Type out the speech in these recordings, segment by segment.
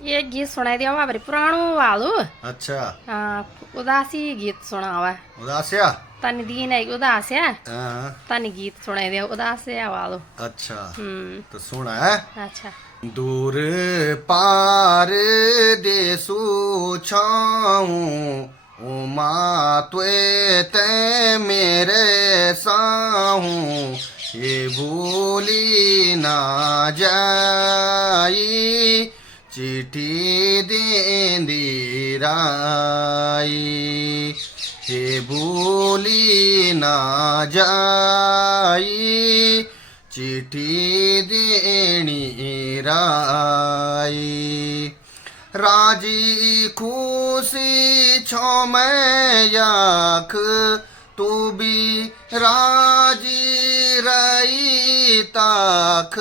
ये गीत सुनाई दिया हुआ बड़ी पुराणो वालू। अच्छा। हाँ, उदासी गीत सुना हुआ। उदासिया। तनी दीन है उदास है। हाँ। तनी गीत सुनाई दिया उदास है वालू। अच्छा। हम्म। तो सुना है। अच्छा। दूर पार देसु छाऊं उमा त्वे ते मेरे साहूं ये भूली ना जाई चिट्ठी देंदी राई हे भूली ना जाई चिट्ठी देनी राई राजी खुशी छो मैं याख तू भी राजी रही ताख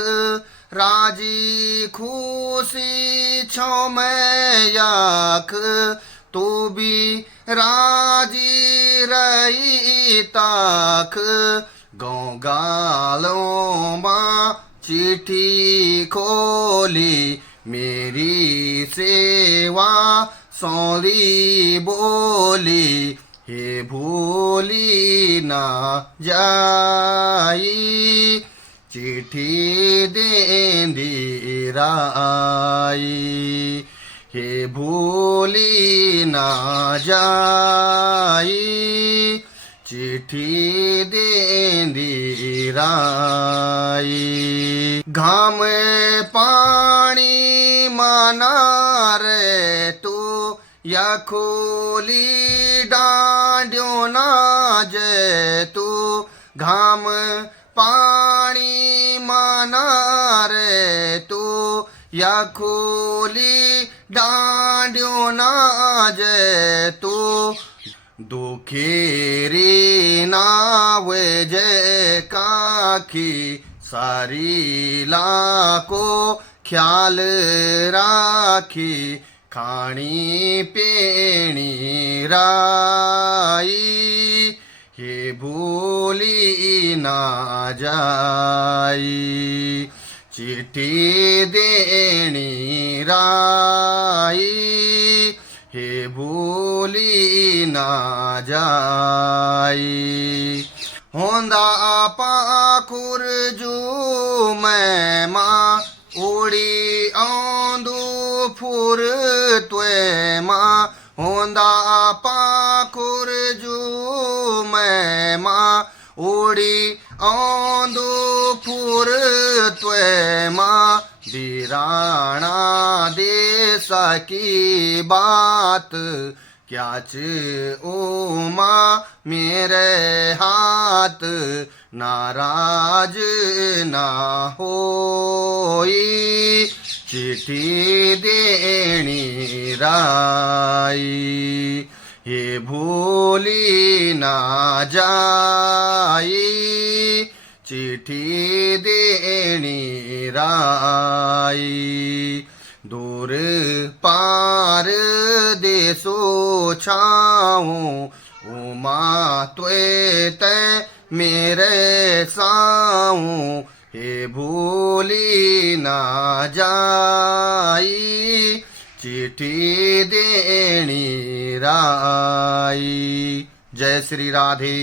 राजी खुशी छो मैं याख तू भी राजी रही ताख गाँव गालों माँ चिट्ठी खोली मेरी सेवा सौरी बोली हे भूली ना जाई चिट्ठी देंदी राई हे भूली ना जाई चिट्ठी देंदी राई घाम पानी माना रे तू या खोली डांड्यो ना जे तू घाम पानी माना रे तू या खोली डांड्यो ना जे तू दुखेरी नावे जय काकी सारी लाको ख्याल राखी खानी पेणी राई हे भूली ना जाई चिट्ठी देनी राई हे भूली ना जाई होंदा पाखुर जू मैं माँ उड़ी आंदू फुर त्वे माँ होंदा पाखुर जू मैं माँ उड़ी आंदू फुर त्वे माँ बिराना देसा की बात क्याच उमा मेरे हाथ नाराज ना होई चिट्ठी देनी राई ये भूली ना जाई चिट्ठी देनी राई दूर पार देसो छाऊं उमा त्वे ते मेरे साऊं हे भूली ना जाई चिट्ठी देनी राई। जय श्री राधे।